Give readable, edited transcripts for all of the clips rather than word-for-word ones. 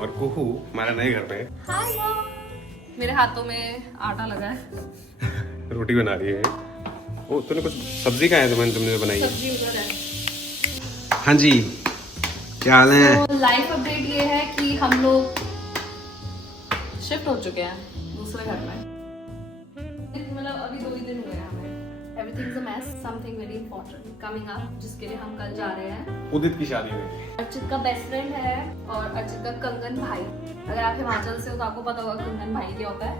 और कुहू हमारे नए घर पे हाय मॉम। मेरे हाथों में आटा लगा है। रोटी बना रही है। ओ तूने कुछ सब्जी का है तुमने बनाई है? सब्जी उधर है। हाँ जी, क्या हाल है? तो लाइफ अपडेट ये है कि हम लोग शिफ्ट हो चुके हैं दूसरे घर में। मतलब अभी 2 ही दिन हुए हैं हमें। Everything is a mess. Something very important coming up, जिसके लिए हम कल जा रहे हैं। उदित की शादी में। अर्चित का बेस्ट फ्रेंड है और अर्चित का कंगन भाई। अगर आप हिमाचल से हो तो आपको पता होगा कंगन भाई क्या होता है।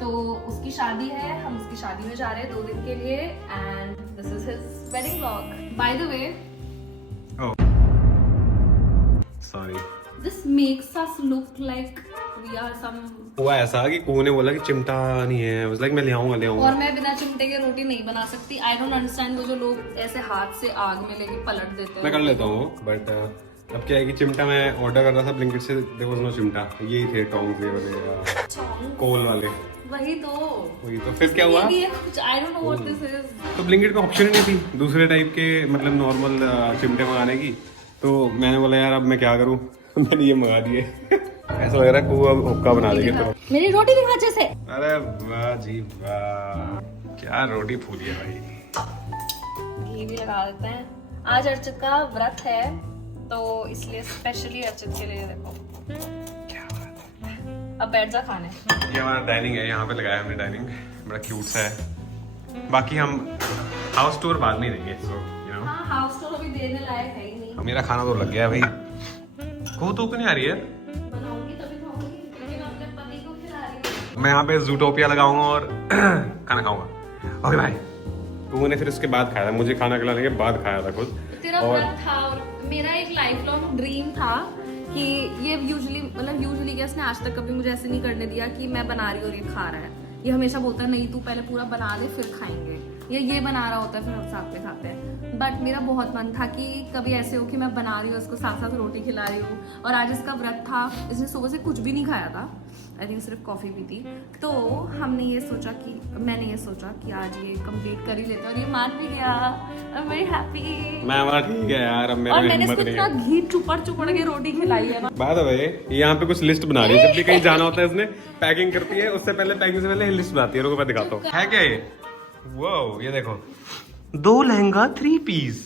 तो उसकी शादी है, हम उसकी शादी में जा रहे हैं 2 दिन के लिए and this is his wedding vlog. By the way, sorry, this makes us look like we are some. हुआ ऐसा कि कुहू ने बोला कि चिमटा नहीं है, वाज लाइक मैं ले आऊंगा और मैं बिना चिमटे के रोटी नहीं बना सकती। आई डोंट अंडरस्टैंड वो जो लोग ऐसे हाथ से आग में लेके पलट देते हैं। मैं कर लेता हूँ बट अब क्या है कि चिमटा मैं ऑर्डर कर रहा था ब्लिंकिट से, देयर वाज नो चिमटा। यही थे टोंग्स ये वाले कोल वाले। वही तो फिर क्या हुआ? I don't know what this is. तो ब्लिंकिट पे ऑप्शन ही नहीं थी दूसरे टाइप के, मतलब नॉर्मल चिमटे मंगाने की। तो मैंने बोला यार अब मैं क्या करूँ मैंने ये मंगा दिए। ऐसा लग रहा है कुआ हुक्का बना देंगे तो। मेरी रोटी दिखा अच्छे से। अरे वाह जी वाह, क्या रोटी फूली है भाई। घी भी लगा देते हैं। आज अर्चित का व्रत है तो इसलिए स्पेशली अर्चित के लिए देखो। क्या बात है। अब बैठ जा खाने। ये हमारा डाइनिंग है, यहाँ पे लगाया हमने डाइनिंग, बड़ा क्यूट सा है। बाकी हम हाउस टूर बाद में देंगे, सो यू नो। हाँ, हाउस टूर अभी देने लायक है ही नहीं। मेरा खाना तो लग गया भाई। को तो नहीं आ रही है? बनाऊंगी तभी खाऊंगी क्योंकि मैं अपने पति को खिला रही हूँ। मैं यहाँ पे जूटोपिया लगाऊंगा और खाना खाऊंगा। ओके भाई। कुहू ने फिर उसके बाद खाया था, मुझे खाना खिलाने के बाद खाया था खुद। तेरा व्रत था और मेरा एक लाइफ लॉन्ग ड्रीम था कि ये यूजुअली क्या, इसने आज तक कभी मुझे ऐसे नहीं करने दिया कि मैं बना रही हूँ और ये खा रहा है। ये हमेशा बोलता है नहीं तू पहले पूरा बना दे फिर खाएंगे, ये बना रहा होता है फिर हम साथ में खाते हैं। बट मेरा बहुत मन था कि कभी ऐसे हो कि मैं बना रही हूँ उसको साथ साथ रोटी खिला रही हूँ। और आज इसका व्रत था, इसने सुबह से कुछ भी नहीं खाया था, आई थिंक सिर्फ कॉफी पी थी। तो मैंने ये सोचा कि आज ये कंप्लीट कर ही लेते हैं और ये मान भी गया। I am very happy. मैं हमारा ठीक है यार, अब मेरे और में मैंने हिम्मत इसको नहीं है। इतना घी चुपड़ के रोटी खिलाई है ना। बात है भाई, यहाँ पे कुछ लिस्ट बना रही है। जब भी कहीं जाना होता है इसने पैकिंग करती है, उससे पहले पैकिंग से पहले लिस्ट बनाती है। रुको मैं दिखाता हूँ है क्या ये। वाओ, ये देखो, 2 lehenga 3 piece,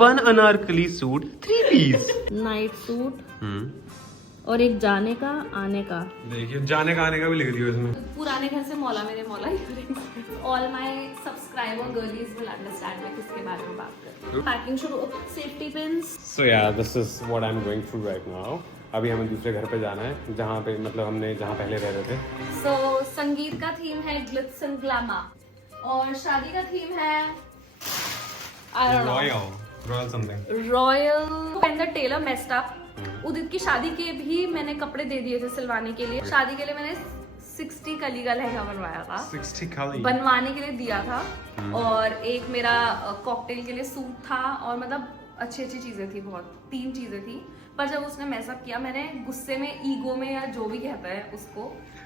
1 anarkali suit 3 piece, night suit और एक जाने का आने का। देखिए जाने का आने का भी लिख दिया इसमें। पुराने घर से मौला मेरे मौला। All my subscriber girlies will understand मैं किसके बारे में बात कर रही हूँ। पैकिंग शुरू, सेफ्टी पिन्स। सो यार this is what I am going through right now. अभी हमें दूसरे घर पे जाना है, जहाँ पे मतलब हमने जहाँ पहले रह रहे थे। सो संगीत का थीम है ग्लिट्स एंड ग्लैमर और शादी का थीम है royal something. Royal. When the tailor messed up. Udit की शादी के भी मैंने कपड़े दे दिए थे सिलवाने के लिए। शादी के लिए मैंने 60 कली का लहंगा बनवाया था, 60 कली बनवाने के लिए दिया था। और एक मेरा कॉकटेल के लिए सूट था और मतलब अच्छी चीजें थी, बहुत 3 चीजें थी। पर जब उसने मैसअप किया, मैंने गुस्से में, ईगो में या जो भी कहता है उसको,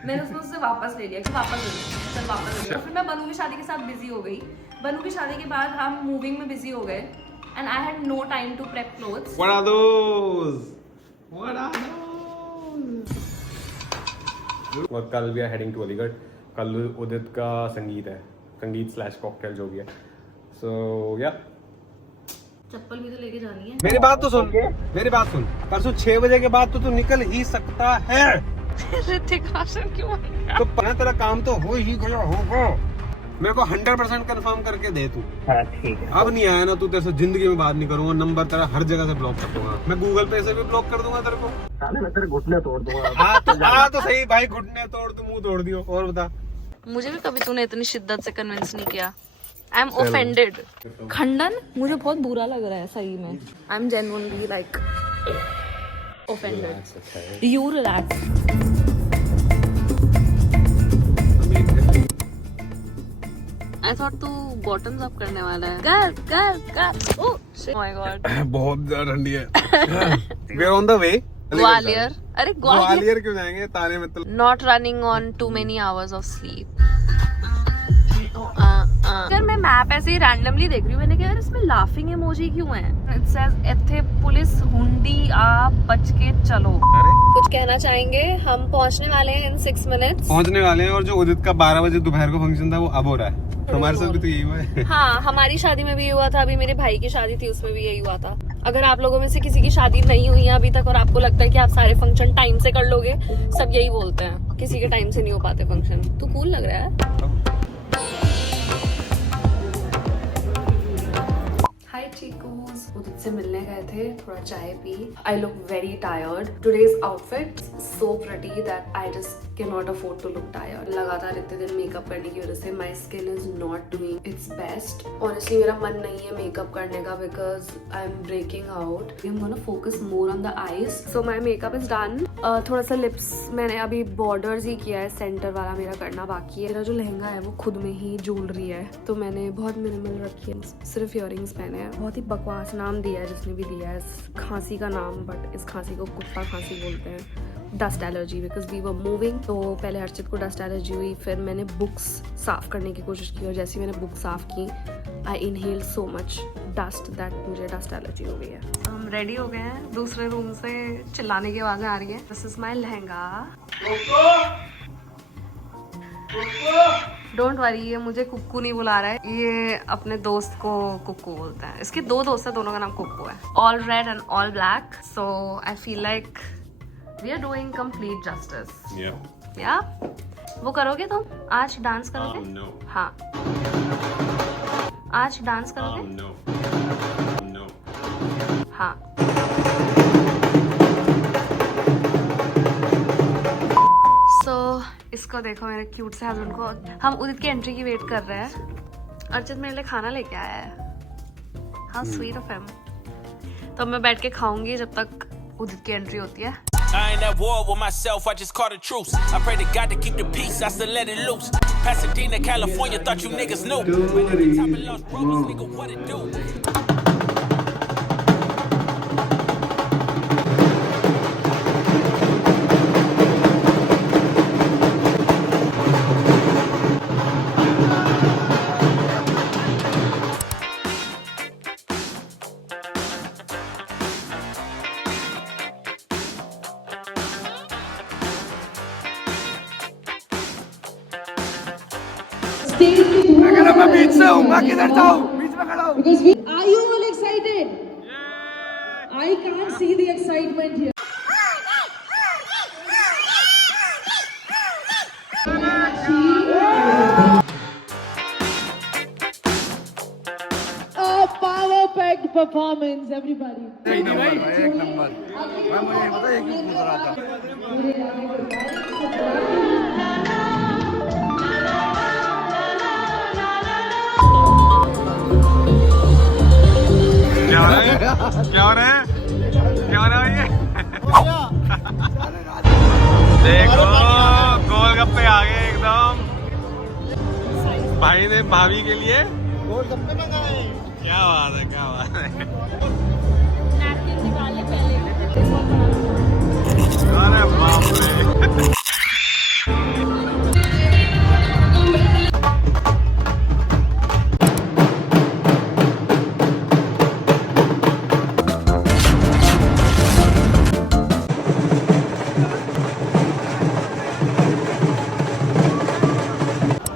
मैंने उसको उससे वापस ले लिया कि वापस ले लिया, चल वापस ले लिया। फिर मैं बनू की शादी के साथ बिजी हो गई। बनू की शादी के बाद हम मूविंग में बिजी हो गए and I had no time to prep clothes. What are those? What are those? और कल we are heading to Aligarh. कल उदित का संगीत है, संगीत / कॉकटेल जो भी है। सो या चप्पल भी तो लेके जानी है। मेरी बात तो सुन, मेरी बात सुन। परसों 6 बजे के बाद तो तू निकल ही सकता है। ऋतिक रोशन क्यों आएगा? तो पता तेरा काम तो हो ही गया होगा। मेरे को 100% कंफर्म करके दे तू। हाँ ठीक है। अब नहीं आया ना तू, तेरे से जिंदगी में बात नहीं करूंगा। नंबर तेरा हर जगह से ब्लॉक कर दूंगा मैं, गूगल पे से भी ब्लॉक कर दूंगा तेरे को। मैं तेरे घुटने तोड़ दूंगा। हाँ तो सही भाई, घुटने तोड़ तू, मुंह तोड़ दियो। और बता। मुझे भी कभी तूने इतनी शिद्दत से कन्विंस नहीं किया। I am offended. खंडन मुझे बहुत बुरा लग रहा है सही में। I am genuinely like offended. You relax. I thought तू bottoms up करने वाला है। कर। Oh my god। बहुत ज्यादा ठंडी है। We are on the way। Gwalior. अरे ग्वालियर क्यों जाएंगे? तारे में तो Not running on too many hours of sleep। यार मैं मैप ऐसे ही रैंडमली देख रही हूँ, मैंने कहा यार इसमें लाफिंग इमोजी क्यों है? इट सेज ਇੱਥੇ पुलिस हुंडी आ बच के चलो। अरे कुछ कहना चाहेंगे? हम पहुंचने वाले हैं इन 6 मिनट्स। पहुंचने वाले हैं और जो उदित का 12 बजे दोपहर को फंक्शन था वो अब हो रहा है। हमारे साथ भी तो यही हुआ है। हाँ, हमारी शादी में भी ये हुआ था, अभी मेरे भाई की शादी थी उसमें भी यही हुआ था। अगर आप लोगों में से किसी की शादी नहीं हुई है अभी तक और आपको लगता है कि आप सारे फंक्शन टाइम से कर लोगे, सब यही बोलते हैं, किसी के टाइम से नहीं हो पाते फंक्शन। तो कूल लग रहा है। हाय चीकूस, उदित से मिलने गए थे, थोड़ा चाय पी। I look very tired. Today's outfit so pretty that I just can not afford to look tired. लगातार इतने दिन मेकअप करने की वजह से my skin is not doing its best. Honestly मेरा मन नहीं है मेकअप करने का because I am breaking out. I am gonna focus more on the eyes. So my makeup is done. थोड़ा सा लिप्स मैंने अभी बॉर्डर्स ही किया है, सेंटर वाला मेरा करना बाकी है। मेरा जो लहंगा है वो खुद में ही ज्वेलरी है, तो मैंने बहुत मिनिमल रखी है, सिर्फ इयररिंग्स पहने हैं। बहुत ही बकवास नाम दिया है जिसने भी दिया है, इस खांसी का नाम, बट इस खांसी को कुत्ता खांसी बोलते हैं। Dust allergy, because we were moving. तो पहले हर्षित को डस्ट एलर्जी हुई, फिर मैंने बुक्स साफ करने की कोशिश की और जैसे ही मैंने बुक साफ की I inhale so much dust that मुझे डस्ट एलर्जी हो गई है। हम रेडी हो गए हैं, दूसरे रूम से चिल्लाने की आवाजें आ रही है। This is my lehenga. Don't worry, ये मुझे कुक्कू नहीं बुला रहा है, ये अपने दोस्त को कुक्कू बोलता है। इसके 2 दोस्त है, दोनों का नाम कुक्कू है। All red and all black, so I feel like we are doing complete justice. या वो करोगे तुम? आज डांस करोगे? no. हाँ, आज डांस करोगे? no. No. हाँ। So, इसको देखो, मेरे क्यूट से हस्बैंड को। हम उदित की एंट्री की वेट कर रहे हैं। अर्चित मेरे लिए खाना लेके आया है। How sweet of him. तो मैं बैठ के खाऊंगी जब तक उदित की एंट्री होती है। I ain't at war with myself, I just caught a truce. I pray to God to keep the peace, I still let it loose. Pasadena, California, thought you niggas knew. Right at the top of Los Brothers, nigga, what it do? मैं बीच से हूँ, मैं किधर जाऊँ? बीच में खड़ा हूँ। Because are you all excited? I can't see the excitement here. A power-packed performance, everybody. एक नंबर। मैं मुझे पता है क्यों बोल रहा था। क्या हो रहा है? क्या हो रहा है? क्या हो रहा है ये? देखो गोलगप्पे आ गए एकदम। भाई ने भाभी के लिए गोलगप्पे मंगाए। क्या बात है, क्या बात है। नैपकिन निकाले पहले। अरे बाप रे।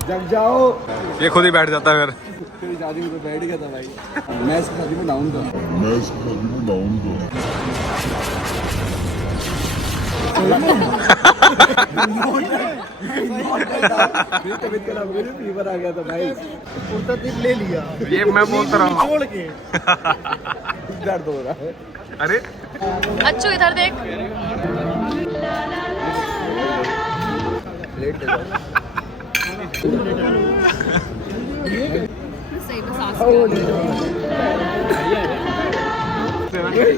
जग जाओ। ये खुद ही बैठ जाता है फिर। तेरी शादी में तो बैठ गया था भाई। मैं इसकी शादी में डाउन था। मेरी तबीयत खराब हो गई, फीवर आ गया था भाई। कुर्ता टिप ले लिया। ये मैं बोलता रहा हूँ। छोड़ के दर्द हो रहा है। अरे अच्छू इधर देख। लेट सही बस आस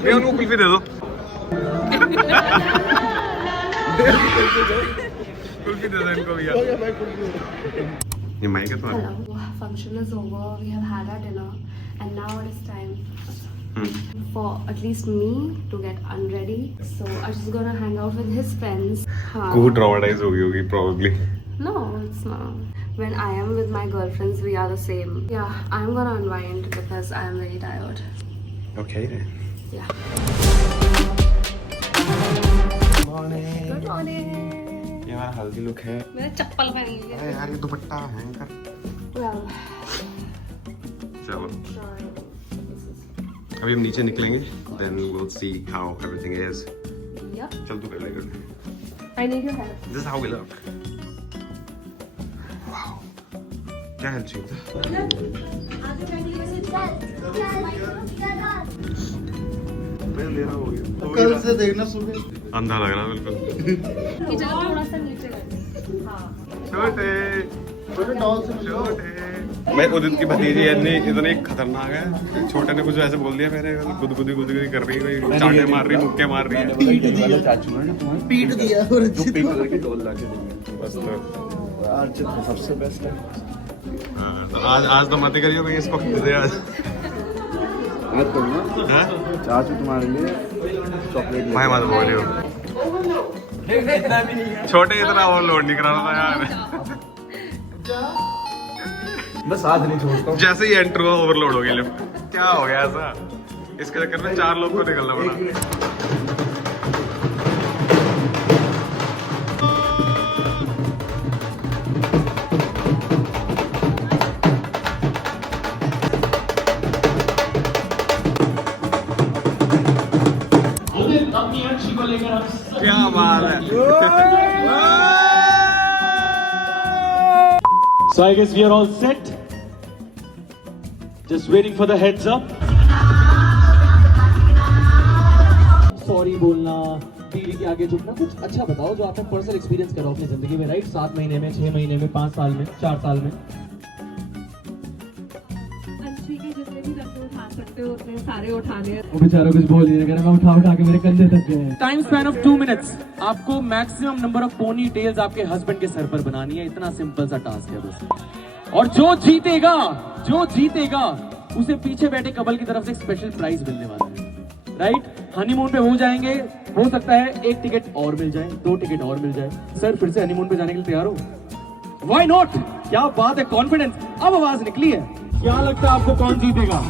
ये उनको कुल्फी दे दो। कुल्फी दे दो इनको भैया। ये माइक है तुम्हारा? Hello, function is over. We have had our dinner, and now it is time for at least me to get unready. So I'm just gonna hang out with his friends. वो traumatise हो गई होगी probably. No, it's not. When I am with my girlfriends, we are the same. Yeah, I'm gonna unwind because I am very tired. Okay Yeah. Good morning. ये हमारा हल्दी look है। मैंने चप्पल पहनी है। अरे यार ये दुपट्टा हैंग कर। Well, चलो अभी हम नीचे निकलेंगे then we'll see how everything is. yeah. चल तू कर ले कर। I need your help. This is how we look. Wow. क्या हेल्प चाहिए था? मैं ले रहा हूँ। कल से देखना सुबह अंधा लग रहा है बिल्कुल। कि जगह थोड़ा सा नीचे कर। हाँ। छोटे छोटे डॉल से छोटे। मैं उदित की भतीजी इतनी खतरनाक है। छोटे ने कुछ ऐसे बोल दिया मेरे गुदगुदी कर रही है, कोई चाटे मार रही, मुक्के मार रही है। पीट दिया और बस तो अर्चित सबसे बेस्ट है। हाँ, तो आज तो मत ही करियो कहीं इसको दे आज। आज करूँगा हाँ? चाचू तुम्हारे लिए चॉकलेट भाई मत बोलियो। छोटे इतना ओवरलोड नहीं करा था यार। बस आज नहीं छोड़ता हूँ। जैसे ही एंटर हुआ ओवरलोड हो गया लिफ्ट। क्या हो गया ऐसा? इसके चक्कर में 4 लोग को निकलना पड़ा। क्या बात है। So I guess we are all set. Just waiting for the heads up. Sorry बोलना, बीवी के आगे झुकना, कुछ अच्छा बताओ जो आपने पर्सनल एक्सपीरियंस करो अपनी जिंदगी में, राइट? 7 महीने में, 6 महीने में, 5 साल में, 4 साल में। अंशी के जितने भी लफ्ज़ उठा सकते हो उतने सारे उठाने हैं। वो बेचारा कुछ बोल नहीं रहा, मैं उठा के मेरे कंधे तक गए। Time span of 2 minutes. आपको maximum number of pony tails आपके हस्बैंड के सर पर बनानी है। इतना सिंपल सा टास्क है बस। और जो जीतेगा उसे पीछे बैठे कपल की तरफ से एक स्पेशल प्राइज मिलने वाला है, राइट? हनीमून पे हो जाएंगे, हो सकता है 1 टिकट और मिल जाए, 2 टिकट और मिल जाए। सर फिर से हनीमून पे जाने के लिए तैयार हो? Why not? क्या बात है, कॉन्फिडेंस। अब आवाज निकली है। क्या लगता है आपको कौन जीतेगा?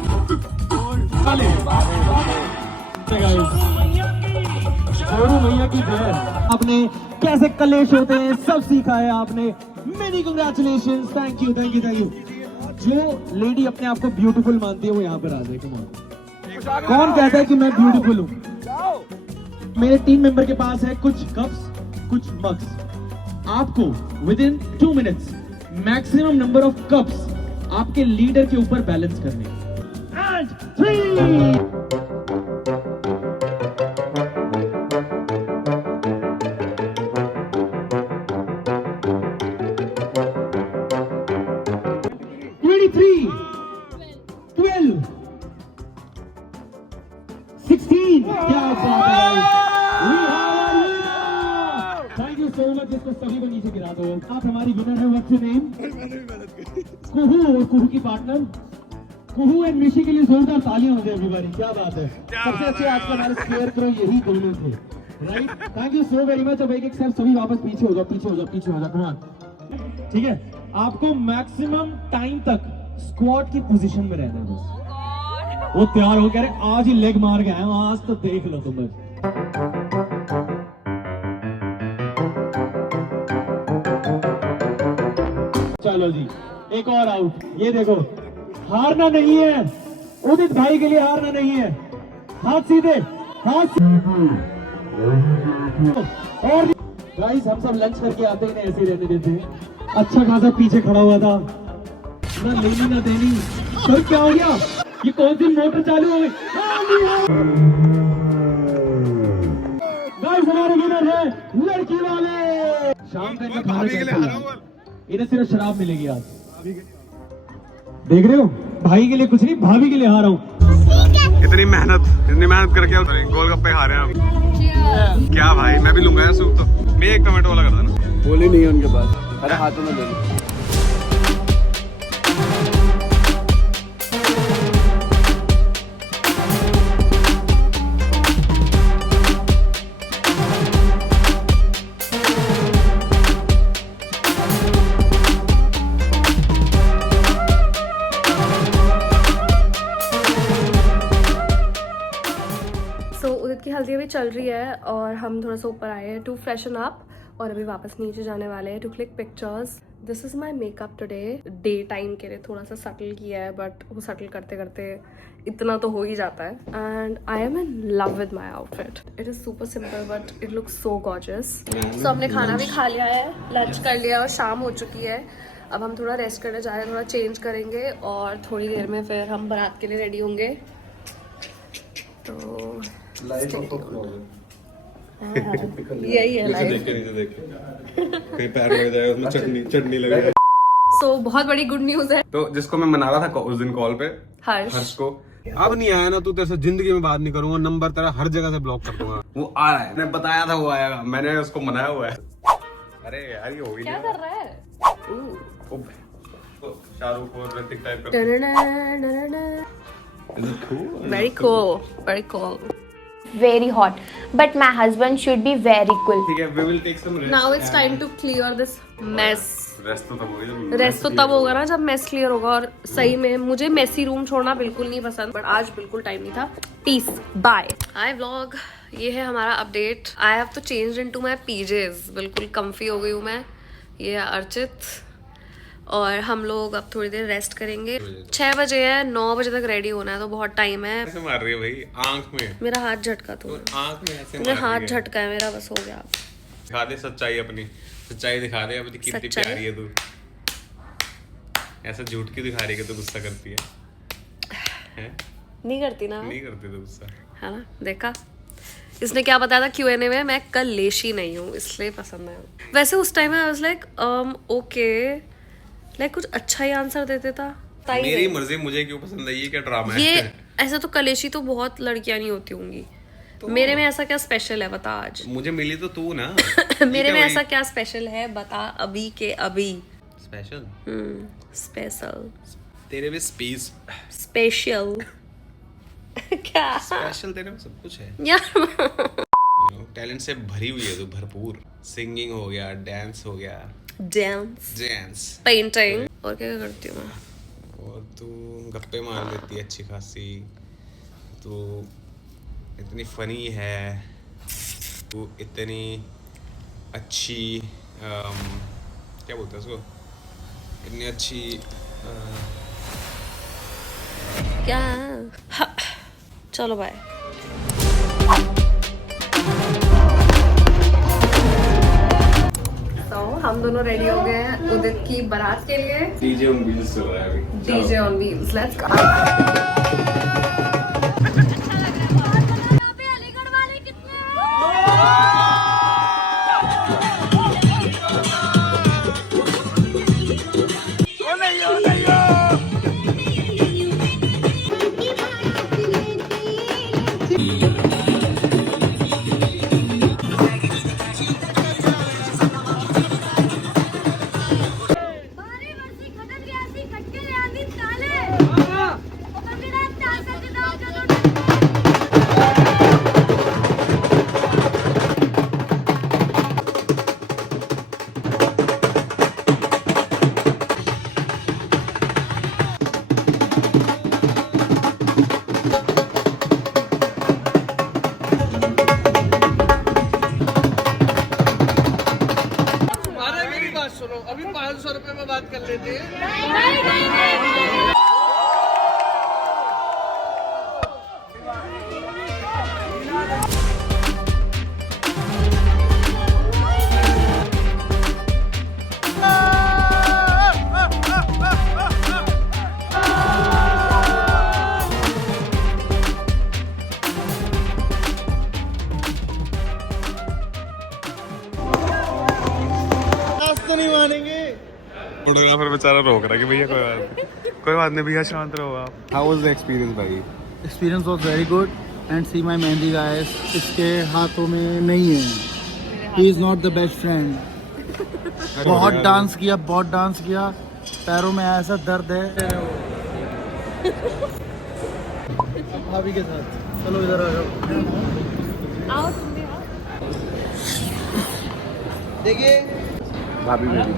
मैया की जय। आपने कैसे कलेश होते हैं सब सीखा है आपने। Many congratulations, thank you. जो लेडी अपने आप को ब्यूटीफुल मानती है वो यहाँ पर आ जाए। कौन कहता है कि मैं ब्यूटीफुल हूँ? मेरे टीम मेंबर के पास है कुछ कप्स, कुछ मग्स। आपको with in 2 minutes maximum number of cups आपके लीडर के ऊपर बैलेंस करने। And 3 23 12 16। क्या बात है, थैंक यू सो मच। इसको सभी को नीचे गिरा दो। आप हमारी विनर है। What's your name? कुहू और कुहू की पार्टनर कुहू एंड ऋषि के लिए जोरदार तालियां हो जाए एवरीबॉडी। क्या बात है, सबसे अच्छे आज का हमारे स्केयर करो यही दोनों थे, right? Thank you so very much. अब एक सर सभी वापस पीछे हो जाओ। कम ऑन, ठीक है? आपको मैक्सिमम टाइम तक स्क्वाट की पोजीशन में रहना है बस। वो तैयार हो, कह रहे आज ही लेग मार गए हैं, आज तो देख लो तुम बस। चलो जी, एक और आउट। ये देखो, हारना नहीं है, उदित भाई के लिए हारना नहीं है। हाथ सीधे, और गाइस हम सब लंच करके आते हैं, ऐसे ही रहने देते हैं। अच्छा खासा पीछे खड़ा हुआ था, ना लेनी ना देनी। सर क्या हो गया? ये कौन सी मोटर चालू हो गई? गाइस हमारे विनर है लड़की वाले। शाम का इनका खाना कैसा है? इन्हें सिर्फ शराब मिलेगी आज। देख रहे हो, भाई के लिए कुछ नहीं, भाभी के लिए हारा हूँ। इतनी मेहनत करके गोलगप्पे खा रहे हैं आप। क्या भाई, मैं भी लूंगा यार सूप। तो मैं एक टमाटो वाला कर देना। बोली नहीं है उनके पास, अरे हाथों में ले लो। शादी अभी चल रही है और हम थोड़ा सा ऊपर आए हैं टू फ्रेशन अप और अभी वापस नीचे जाने वाले हैं to click pictures. This is my makeup today. Day time के लिए थोड़ा सा सटल किया है बट वो सटल करते करते इतना तो हो ही जाता है। And I am in love with my outfit. It is super simple but it looks so gorgeous. So हमने खाना भी खा लिया है, लंच कर लिया और शाम हो चुकी है। अब हम थोड़ा रेस्ट करने जा रहे हैं, थोड़ा चेंज करेंगे और थोड़ी देर में फिर हम बारात के लिए रेडी होंगे। तो यही है लाइफ। कहीं पैर लग जाए उसमें चटनी लग जाए। सो बहुत बड़ी गुड न्यूज है। तो जिसको मैं मना रहा था उस दिन कॉल पे, हर्ष को, अब नहीं आया ना तू, तेरे से जिंदगी में बात नहीं करूंगा, नंबर तेरा हर जगह से ब्लॉक कर दूंगा। वो आ रहा है, मैंने बताया था वो आएगा, मैंने उसको मनाया हुआ है। अरे यार ये हो गई क्या कर रहा है? शाहरुख और ऋतिक टाइप का। Very cool, very cool. Very hot, but my husband should be very cool. ठीक है, we will take some rest. Now it's time to clear this mess. Rest तो तब होगा जब रेस्ट तो तब होगा ना जब मेस क्लियर होगा। और सही में मुझे मेसी रूम छोड़ना बिल्कुल नहीं पसंद, बट आज बिल्कुल टाइम नहीं था। Piece bye. हाय व्लॉग, ये है हमारा अपडेट। आई हैव तो चेंज इनटू माय पीजेस। बिल्कुल कंफी हो गई हूँ मैं। ये है अर्चित और हम लोग अब थोड़ी देर रेस्ट करेंगे। 6 बजे है, 9 बजे तक रेडी होना है तो बहुत टाइम है। ऐसे मार रही है भाई आंख में। मेरा हाथ झटका तो आंख में ऐसे तूने मार हाथ रही है। झटका है मेरा, बस हो गया। दिखा दे सच्चाई, अपनी सच्चाई दिखा दे। अब कितनी सच्चाई? प्यारी है तू। ऐसा झूठ क्यों दिखा रही है कि तू गुस्सा करती है? हैं? नहीं करती ना, नहीं करती तू गुस्सा। है ना? देखा इसने क्या बताया था Q&A में, मैं कल लेशी नहीं हूँ इसलिए पसंद है। वैसे उस time I was like okay, like कुछ अच्छा ही आंसर देते था। मेरी मर्जी, मुझे क्यों पसंद है, ये क्या ड्रामा है? ये ऐसा तो कलेशी तो बहुत लड़कियां नहीं होती होंगी। तो मेरे में ऐसा क्या स्पेशल है बता आज। मुझे मिली तो तू ना। मेरे में ऐसा क्या स्पेशल है बता अभी के अभी। स्पेशल? स्पेशल तेरे में स्पेस स्पेशल क्या स्पेशल तेरे में सब कुछ है यार। टैलेंट से भरी हुई है तू, भरपूर। सिंगिंग हो गया, डांस हो गया, डांस, पेंटिंग और क्या करती हूँ मैं। और तू गप्पे मार लेती है अच्छी खासी। तू इतनी फनी है, तू इतनी अच्छी क्या बोलते हैं उसको, इतनी अच्छी क्या हाँ। चलो बाय। तो हम दोनों रेडी हो गए हैं उदित की बारात के लिए। डीजे ऑन व्हील्स चल रहा है अभी। DJ on wheels, let's go. अभी 500 रुपए में बात कर लेते हैं। फोटोग्राफर बेचारा रोक रहा कि भैया कोई बात नहीं भैया, शांत रहो आप। हाउ वाज द एक्सपीरियंस भाई? Experience was very good and see my mehndi guys, इसके हाथों में नहीं है। He is not the best friend. बहुत डांस किया, पैरों में ऐसा दर्द है। भाभी के साथ चलो इधर आ जाओ। आओ तुम भी आओ। देखिए भाभी मेरी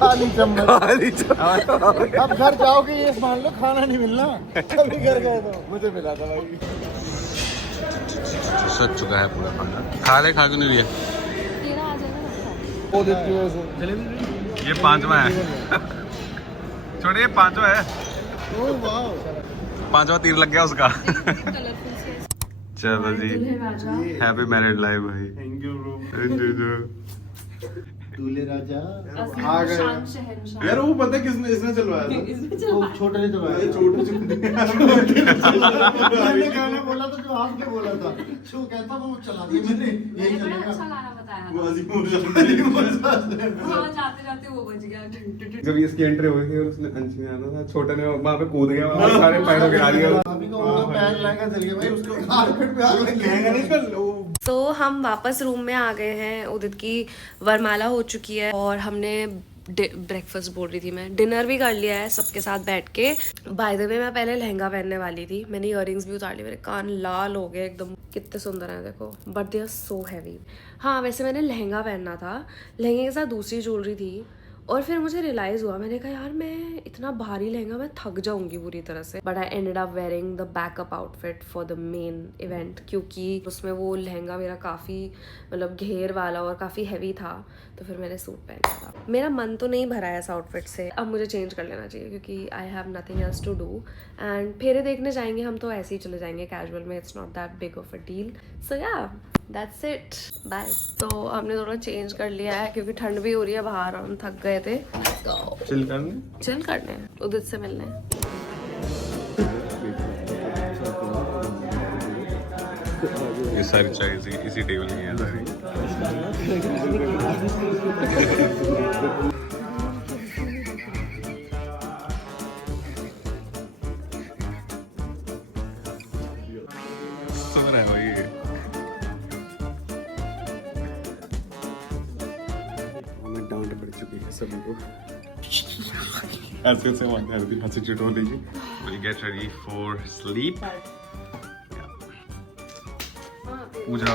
खाली चम्मच। अब घर जाओगे ये मान लो खाना नहीं मिलना। कभी घर गए तो मुझे मिला था भाई। सच चुका है पूरा खाना। खा ले, खा क्यों नहीं लिया? तेरा आ जाएगा लगता वो देती है ऐसे। ये 5वां है। छोड़िए, 5वां है। ओह वाह, 5वां तीर लग गया उसका। है कलरफुल से चलो जी, राजा। हैप्पी मैरिड लाइफ भाई। Thank you bro. थैंक दूल्हे राजा आ गए शहंशाह। यार वो पता है किसने इसने चलवाया था? वो छोटे ने चलवाया। छोटे मैंने गाना बोला था जो आपने बोला था, जो कहता वो चला दिया मैंने, यही बड़ा चलेगा। अच्छा गाना बताया था। वो हाँ, जाते जाते वो बज गया। जब इसकी एंट्री हुई थी और उसने अंशी ने आना था, छोटे ने वहां पे कूद गया और सारे पैरों गिरा दिया। अभी तो उनका पैर लगा चल गया भाई, उसके कारपेट पे आग लग गया नहीं कल। तो हम वापस रूम में आ गए हैं। उदित की वरमाला हो चुकी है और हमने ब्रेकफास्ट बोल रही थी मैं, डिनर भी कर लिया है सबके साथ बैठ के। बाय द वे मैं पहले लहंगा पहनने वाली थी, मैंने इयररिंग्स भी उतार ली, मेरे कान लाल हो गए एकदम, कितने सुंदर हैं देखो, but they are so heavy. हाँ वैसे मैंने लहंगा पहनना था, लहंगे के साथ दूसरी ज्वेलरी थी और फिर मुझे रियलाइज हुआ, मैंने कहा यार मैं इतना भारी लहंगा मैं थक जाऊंगी पूरी तरह से। But I ended up wearing the backup outfit for the main event, क्योंकि उसमें वो लहंगा मेरा काफ़ी मतलब घेर वाला और काफ़ी हैवी था, तो फिर मैंने सूट पहना था। मेरा मन तो नहीं भरा है इस आउटफिट से, अब मुझे चेंज कर लेना चाहिए क्योंकि I have nothing else to do. And फेरे देखने जाएंगे हम तो ऐसे ही चले जाएंगे कैजुअल में, it's not that big of a deal. So yeah that's it, bye. तो हमने थोड़ा चेंज कर लिया है क्योंकि ठंड भी हो रही है बाहर, हम थक गए थे। चिल करने, चिल करने, उदित से मिलने। ये सारी चाय इसी टेबल की है सारी। सुन रहा है वो ये। हमें डांट पड़ चुकी है सभी को। ऐसे से हंसी चिट हो रही है। We'll get ready for sleep. पूजा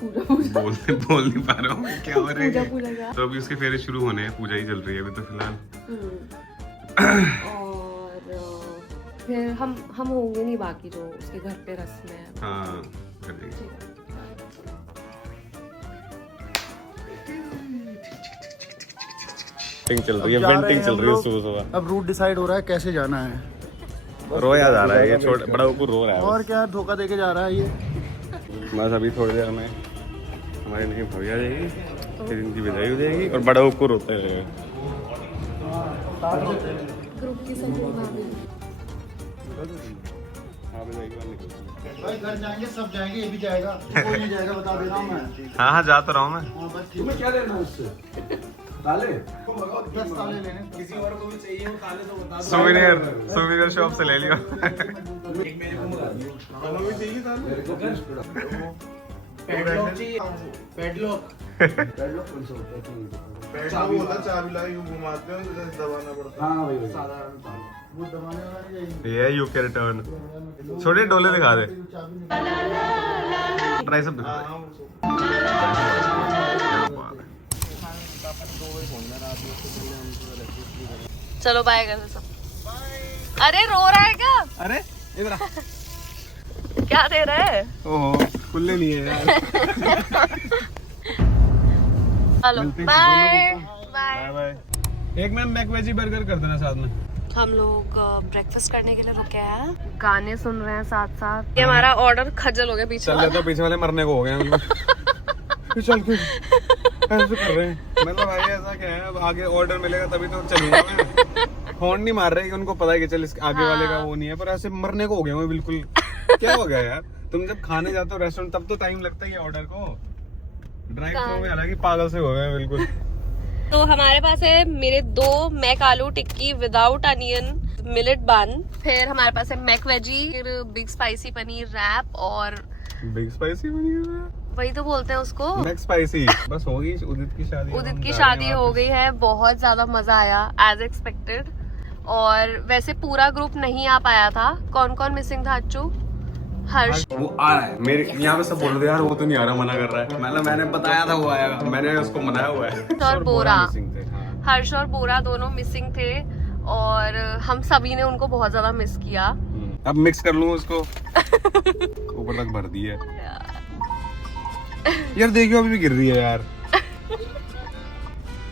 बोल नहीं पा रहा हूँ, क्या हो रहा है। तो अभी उसके फेरे शुरू होने हैं, पूजा ही चल रही है अभी तो फिलहाल। और फिर हम होंगे नहीं बाकी जो उसके घर पे रस्म है। हाँ कर देंगे। चल रही है, वेंटिंग चल रही है सुबह सुबह। अब रूट डिसाइड हो रहा है कैसे जाना है। रोया जा रहा है ये, छोटा बड़ा को रो रहा है और क्या धोखा देके जा रहा है ये। बस अभी थोड़ी देर में हमारी नई भव्य आ जाएगी, फिर इनकी विदाई हो जाएगी और बड़ा को रोते रहेगा। ग्रुप की सब भाई घर जाएंगे, सब जाएंगे, ये भी जाएगा, कोई नहीं जाएगा बता दे रहा हूँ मैं। हाँ जा तो रहा हूँ मैं। हाँ बस ठीक है। क्या लेना है उससे? ताले? 10 ताले लेने। किसी और को भी चाहिए वो ताले तो बता दो। सोविनियर शॉप से ले लियो। एक मेरे को मंगा दियो। हमें भी चाहिए ताले। मेरे को पैडलॉक चाहिए। पैडलॉक कौन सा होता है? चाबी होता है, चाबी ला यूं घुमाते हैं तो दबाना पड़ता है। हाँ भाई साधारण ताला। वो दबाने वाला नहीं है। ये यू कैन रिटर्न। छोटे डोले दिखा दे, ट्राई सब दिखा दे। चलो बाय कर सब। अरे रो रहा है क्या? अरे इधर क्या दे रहा है? ओहो खुले नहीं है यार। चलो बाय बाय बाय। एक मैम मैकवेजी बर्गर कर देना साथ में। हम लोग ब्रेकफास्ट करने के लिए रुके हैं, गाने सुन रहे हैं साथ साथ। ये हमारा ऑर्डर खजल हो गया पीछे चल तो पीछे वाले मरने को हो गए बिल्कुल। चल क्यों ऐसे कर रहे हैं? मतलब भाई ऐसा क्या है, अब आगे ऑर्डर मिलेगा तभी तो चलूंगा मैं। फोन नहीं मार रहे कि उनको पता है कि चल इस आगे वाले का वो नहीं है, पर ऐसे मरने को हो गए मैं बिल्कुल। क्या हो गया यार, तुम जब खाने जाते हो रेस्टोरेंट तब तो टाइम लगता है ऑर्डर को, ड्राइव थ्रू में हालांकि पागल से हो गए बिल्कुल। तो हमारे पास है मेरे 2 मैक आलू टिक्की विदाउट अनियन मिलेट बन, फिर हमारे पास है मैक वेजी, फिर बिग स्पाइसी पनीर रैप और बिग स्पाइसी बनी हुई है, वही तो बोलते हैं उसको, मैक स्पाइसी। बस होगी उदित की शादी। उदित की शादी हो गई है, बहुत ज्यादा मजा आया एज एक्सपेक्टेड। और वैसे पूरा ग्रुप नहीं आ पाया था। कौन कौन मिसिंग था अच्छू? हर्ष वो आ रहा है मेरे यहाँ पे, सब बोल रहे यार वो तो नहीं आ रहा, मना कर रहा है। मतलब मैंने बताया था वो आएगा, मैंने उसको मनाया हुआ है। और बोरा, हाँ। हर्ष और बोरा दोनों मिसिंग थे और हम सभी ने उनको बहुत ज्यादा मिस किया। अब मिक्स कर लूँ उसको ऊपर तक भर दी है यार, देखियो अभी भी गिर रही है यार,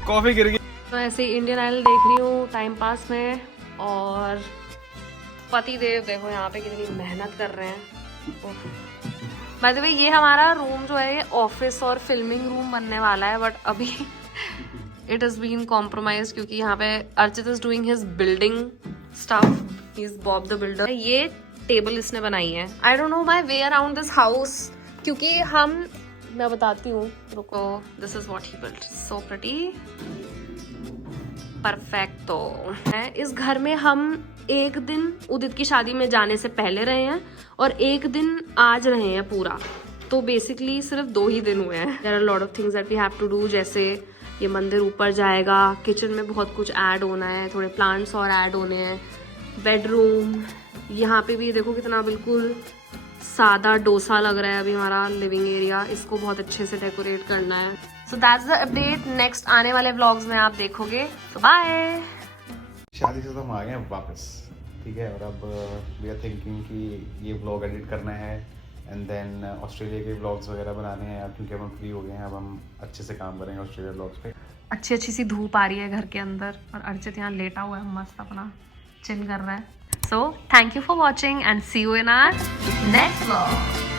कॉफी गिर गई। तो ऐसे ही इंडियन आइडल देख रही हूँ टाइम पास में, और पति देव देखो यहाँ पे कितनी मेहनत कर रहे हैं। बाय द वे ये हमारा रूम जो है ये ऑफिस और फिल्मिंग रूम बनने वाला है, बट अभी इट इज बीन कॉम्प्रोमाइज क्योंकि यहाँ पे Archit is doing his building stuff, he is Bob the builder. ये टेबल इसने बनाई है, I don't know my way around this house, क्योंकि मैं बताती हूँ, रुको। This is what he built, so pretty, perfecto है। इस घर में हम एक दिन उदित की शादी में जाने से पहले रहे हैं और एक दिन आज रहे हैं पूरा, तो बेसिकली सिर्फ 2 ही दिन हुए हैं। There are lot of things that we have to do, जैसे ये मंदिर ऊपर जाएगा, किचन में बहुत कुछ ऐड होना है, थोड़े प्लांट्स और ऐड होने हैं, बेडरूम, यहाँ पे भी देखो कितना बिल्कुल सादा डोसा लग रहा है अभी हमारा लिविंग एरिया, इसको बहुत अच्छे से डेकोरेट करना है। So that's the update, next आने वाले व्लॉग्स में आप देखोगे, तो बाय। शादी से तो हम आ गए हैं वापस, ठीक है, और अब वी आर थिंकिंग कि ये व्लॉग एडिट करना है एंड देन ऑस्ट्रेलिया के व्लॉग्स वगैरह बनाने हैं, अब क्योंकि हम फ्री हो गए हैं, अब हम अच्छे से काम करेंगे ऑस्ट्रेलिया व्लॉग्स पे। अच्छी अच्छी सी धूप आ रही है घर के अंदर और अर्चित यहाँ लेटा हुआ है, मस्त अपना चिल कर रहा है। So thank you for watching and see you in our next vlog.